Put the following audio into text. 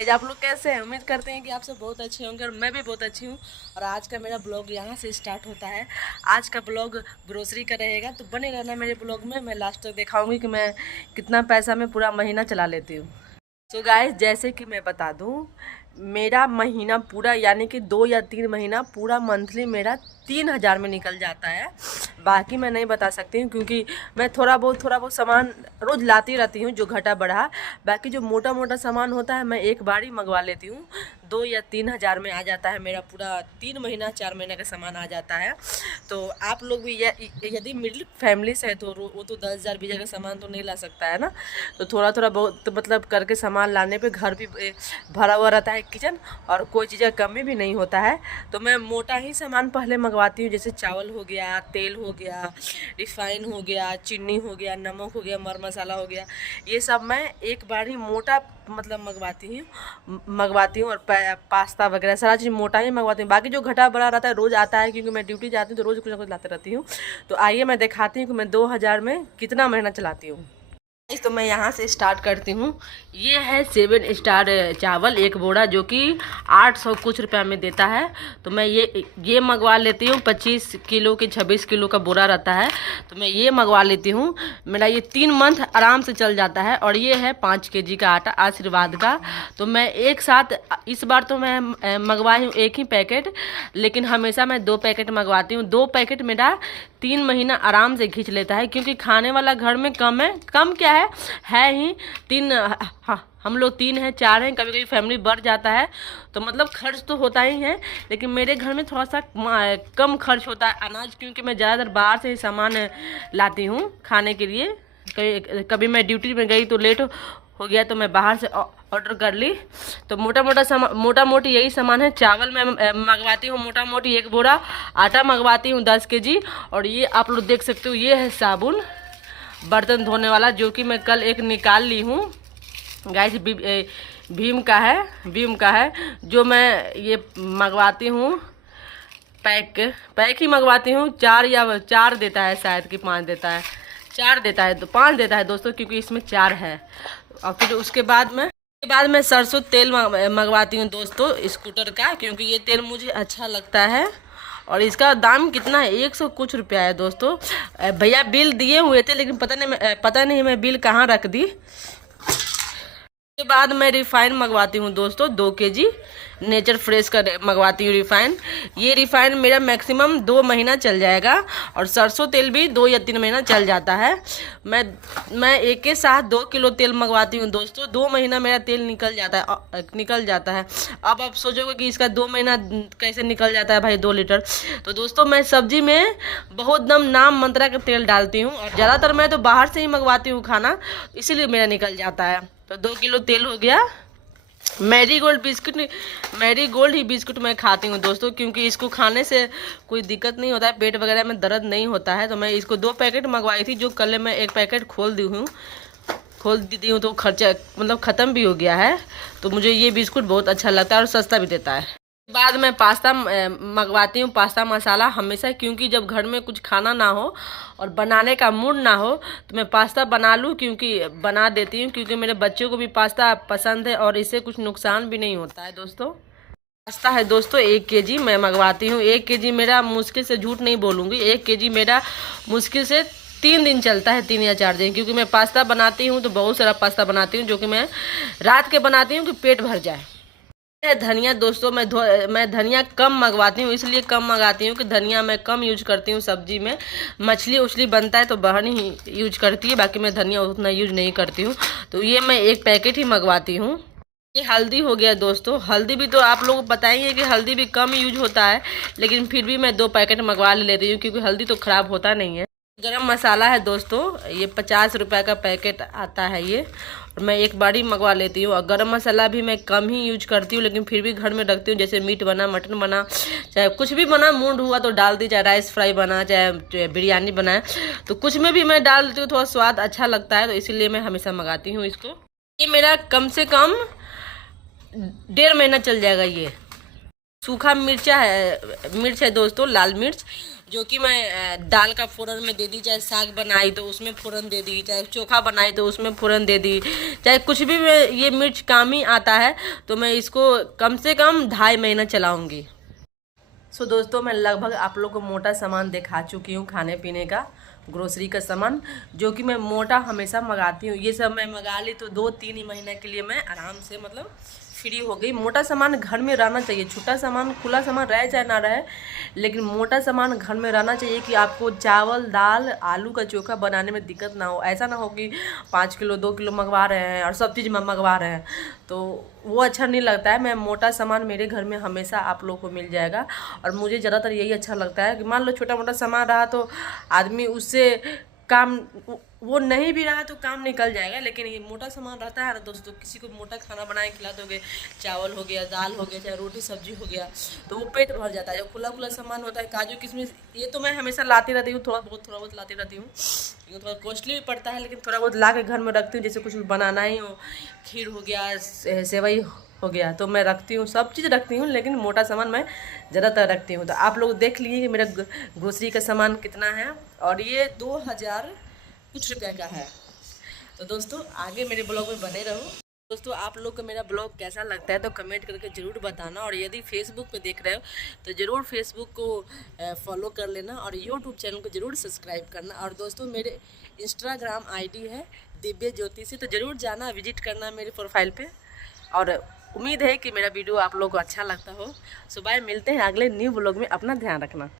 आप लोग कैसे हैं? उम्मीद करते हैं कि आप सब बहुत अच्छे होंगे और मैं भी बहुत अच्छी हूँ। और आज का मेरा ब्लॉग यहाँ से स्टार्ट होता है। आज का ब्लॉग ग्रोसरी का रहेगा, तो बने रहना मेरे ब्लॉग में। मैं लास्ट तक दिखाऊंगी कि मैं कितना पैसा में पूरा महीना चला लेती हूँ। सो गाइस, जैसे कि मैं बता दूँ, मेरा महीना पूरा यानी कि 2 या 3 महीना पूरा मंथली मेरा 3,000 में निकल जाता है। बाकी मैं नहीं बता सकती हूँ क्योंकि मैं थोड़ा बहुत सामान रोज़ लाती रहती हूँ जो घटा बढ़ा। बाकी जो मोटा मोटा सामान होता है मैं एक बार ही मंगवा लेती हूँ। 2 या 3 हज़ार में आ जाता है मेरा पूरा 3 महीना 4 महीने का सामान आ जाता है। तो आप लोग भी यदि मिडिल फैमिली से है तो वो तो 10,000 20,000 का सामान तो नहीं ला सकता है ना। तो थोड़ा थोड़ा बहुत मतलब करके सामान लाने पे घर भी भरा हुआ रहता है किचन, और कोई चीज़ का कमी भी नहीं होता है। तो मैं मोटा ही सामान पहले मंगवाती हूँ, जैसे चावल हो गया, तेल हो गया, रिफाइन हो गया, चीनी हो गया, नमक हो गया, मर मसाला हो गया। ये सब मैं एक बार ही मोटा मतलब मंगवाती हूँ। और पास्ता वगैरह सारा चीज़ मोटा ही मंगवाती हूँ। बाकी जो घटा बड़ा रहता है रोज़ आता है, क्योंकि मैं ड्यूटी जाती हूँ तो रोज़ कुछ ना कुछ लाते रहती हूँ। तो आइए मैं दिखाती हूँ कि मैं 2,000 में कितना महीना चलाती हूँ। तो मैं यहाँ से स्टार्ट करती हूँ। ये है 7 स्टार चावल, एक बोरा, जो कि 800 कुछ रुपया में देता है। तो मैं ये मंगवा लेती हूँ। 25 किलो की 26 किलो का बोरा रहता है, तो मैं ये मंगवा लेती हूँ। मेरा ये 3 मंथ आराम से चल जाता है। और ये है 5 केजी का आटा आशीर्वाद का। तो मैं एक साथ, इस बार तो मैं मंगवाई हूँ एक ही पैकेट, लेकिन हमेशा मैं 2 पैकेट मंगवाती हूँ। 2 पैकेट मेरा 3 महीना आराम से खींच लेता है, क्योंकि खाने वाला घर में कम है। कम क्या है ही 3। हाँ, हम लोग 3 हैं 4 हैं, कभी कभी फैमिली बढ़ जाता है तो मतलब खर्च तो होता ही है। लेकिन मेरे घर में थोड़ा सा कम खर्च होता है अनाज, क्योंकि मैं ज़्यादातर बाहर से ही सामान लाती हूँ खाने के लिए। कभी मैं ड्यूटी में गई तो लेट हो गया तो मैं बाहर से ऑर्डर कर ली। तो मोटा मोटी यही सामान है। चावल मैं मंगवाती हूँ मोटा मोटी एक बोरा, आटा मंगवाती हूँ 10 केजी। और ये आप लोग देख सकते हो, ये है साबुन बर्तन धोने वाला, जो कि मैं कल एक निकाल ली हूँ गाइस। भीम का है जो मैं ये मंगवाती हूँ। पैक ही मंगवाती हूँ। 4 देता है शायद कि 5 देता है। 4 देता है तो 5 देता है दोस्तों, क्योंकि इसमें 4 है। और फिर उसके बाद मैं सरसों तेल मंगवाती हूँ दोस्तों, स्कूटर का, क्योंकि ये तेल मुझे अच्छा लगता है। और इसका दाम कितना है, 100 कुछ रुपया है दोस्तों। भैया बिल दिए हुए थे, लेकिन पता नहीं मैं बिल कहाँ रख दी। के बाद मैं रिफाइन मंगवाती हूँ दोस्तों 2 केजी। नेचर फ्रेश का मंगवाती हूँ रिफाइन। ये रिफाइन मेरा मैक्सिमम 2 महीना चल जाएगा। और सरसों तेल भी 2 या 3 महीना चल जाता है। मैं एक के साथ 2 किलो तेल मंगवाती हूँ दोस्तों। 2 महीना मेरा तेल निकल जाता है। अब आप सोचोगे कि इसका 2 महीना कैसे निकल जाता है भाई, 2 लीटर। तो दोस्तों मैं सब्जी में बहुत दम नाम मंत्रा का तेल डालती हूँ, और ज़्यादातर मैं तो बाहर से ही मंगवाती हूँ खाना, इसीलिए मेरा निकल जाता है। तो 2 किलो तेल हो गया। मैरीगोल्ड ही बिस्कुट मैं खाती हूँ दोस्तों, क्योंकि इसको खाने से कोई दिक्कत नहीं होता है, पेट वगैरह में दर्द नहीं होता है। तो मैं इसको 2 पैकेट मंगवाई थी, जो कल मैं एक पैकेट खोल दी हूँ तो खर्चा मतलब ख़त्म भी हो गया है। तो मुझे ये बिस्कुट बहुत अच्छा लगता है और सस्ता भी देता है। बाद में पास्ता मंगवाती हूँ, पास्ता मसाला हमेशा, क्योंकि जब घर में कुछ खाना ना हो और बनाने का मूड ना हो तो मैं पास्ता बना देती हूँ, क्योंकि मेरे बच्चों को भी पास्ता पसंद है और इससे कुछ नुकसान भी नहीं होता है दोस्तों। पास्ता है दोस्तों 1 केजी मैं मंगवाती हूँ। 1 केजी मेरा मुश्किल से, झूठ नहीं बोलूँगी, 1 केजी मेरा मुश्किल से 3 दिन चलता है, 3 या 4 दिन, क्योंकि मैं पास्ता बनाती हूँ तो बहुत सारा पास्ता बनाती हूँ, जो कि मैं रात के बनाती हूँ कि पेट भर जाए। धनिया दोस्तों, मैं धनिया कम मंगवाती हूँ, इसलिए कम मंगाती हूँ कि धनिया मैं कम यूज करती हूँ सब्जी में। मछली उछली बनता है तो बहन ही यूज करती है, बाकी मैं धनिया उतना यूज नहीं करती हूँ। तो ये मैं 1 पैकेट ही मंगवाती हूँ। ये हल्दी हो गया दोस्तों। हल्दी भी तो आप लोग बताएंगे कि हल्दी भी कम यूज होता है, लेकिन फिर भी मैं 2 पैकेट मंगवा लेती हूँ, क्योंकि हल्दी तो ख़राब होता नहीं है। गरम मसाला है दोस्तों, ये 50 रुपये का पैकेट आता है ये, और मैं एक बार ही मंगवा लेती हूँ। और गरम मसाला भी मैं कम ही यूज करती हूँ, लेकिन फिर भी घर में रखती हूँ। जैसे मीट बना, मटन बना, चाहे कुछ भी बना, मूड हुआ तो डाल दी, चाहे राइस फ्राई बना, चाहे बिरयानी बनाए, तो कुछ में भी मैं डाल देती हूँ, थोड़ा स्वाद अच्छा लगता है, तो इसीलिए मैं हमेशा मंगाती हूँ इसको। ये मेरा कम से कम 1.5 महीना चल जाएगा। ये सूखा मिर्च है दोस्तों, लाल मिर्च, जो कि मैं दाल का फ़ोरन में दे दी, चाहे साग बनाई तो उसमें फ़ोरन दे दी, चाहे चोखा बनाई तो उसमें फ़ोरन दे दी, चाहे कुछ भी मैं ये मिर्च काम ही आता है। तो मैं इसको कम से कम 2.5 महीना चलाऊँगी। सो दोस्तों, मैं लगभग आप लोग को मोटा सामान दिखा चुकी हूँ, खाने पीने का, ग्रोसरी का सामान, जो कि मैं मोटा हमेशा मंगाती हूँ। ये सब मैं मंगा ली तो 2-3 ही महीने के लिए मैं आराम से मतलब फ्री हो गई। मोटा सामान घर में रहना चाहिए, छोटा सामान खुला सामान रहे चाहे ना रहे, लेकिन मोटा सामान घर में रहना चाहिए कि आपको चावल दाल आलू का चोखा बनाने में दिक्कत ना हो। ऐसा ना हो कि 5 किलो 2 किलो मंगवा रहे हैं और सब चीज़ मंगवा रहे हैं, तो वो अच्छा नहीं लगता है। मैं मोटा सामान मेरे घर में हमेशा आप लोग को मिल जाएगा, और मुझे ज़्यादातर यही अच्छा लगता है कि मान लो छोटा मोटा सामान रहा तो आदमी उससे काम, वो नहीं भी रहा तो काम निकल जाएगा, लेकिन ये मोटा सामान रहता है ना दोस्तों, किसी को मोटा खाना बनाए खिला दोगे, चावल हो गया, दाल हो गया, चाहे रोटी सब्जी हो गया, तो वो पेट भर जाता है। जो खुला खुला सामान होता है, काजू किशमिश, ये तो मैं हमेशा लाती रहती हूँ, थोड़ा बहुत लाती रहती हूँ। ये थोड़ा कॉस्टली भी पड़ता है, लेकिन थोड़ा बहुत ला के घर में रखती हूँ। जैसे कुछ भी बनाना ही हो, खीर हो गया, सेवई हो गया, तो मैं रखती हूँ, सब चीज़ रखती हूँ, लेकिन मोटा सामान मैं ज़्यादातर रखती हूँ। तो आप लोग देख लीजिए कि मेरा ग्रोसरी का सामान कितना है, और ये 2000 कुछ रुपया का है। तो दोस्तों आगे मेरे ब्लॉग में बने रहो। दोस्तों आप लोग को मेरा ब्लॉग कैसा लगता है तो कमेंट करके ज़रूर बताना, और यदि फेसबुक पे देख रहे हो तो ज़रूर फेसबुक को फॉलो कर लेना, और यूट्यूब चैनल को ज़रूर सब्सक्राइब करना। और दोस्तों मेरे इंस्टाग्राम आईडी है दिव्य ज्योति से, तो ज़रूर जाना, विजिट करना मेरे प्रोफाइल पे। और उम्मीद है कि मेरा वीडियो आप लोग को अच्छा लगता हो। सो बाय, मिलते हैं अगले न्यू ब्लॉग में, अपना ध्यान रखना।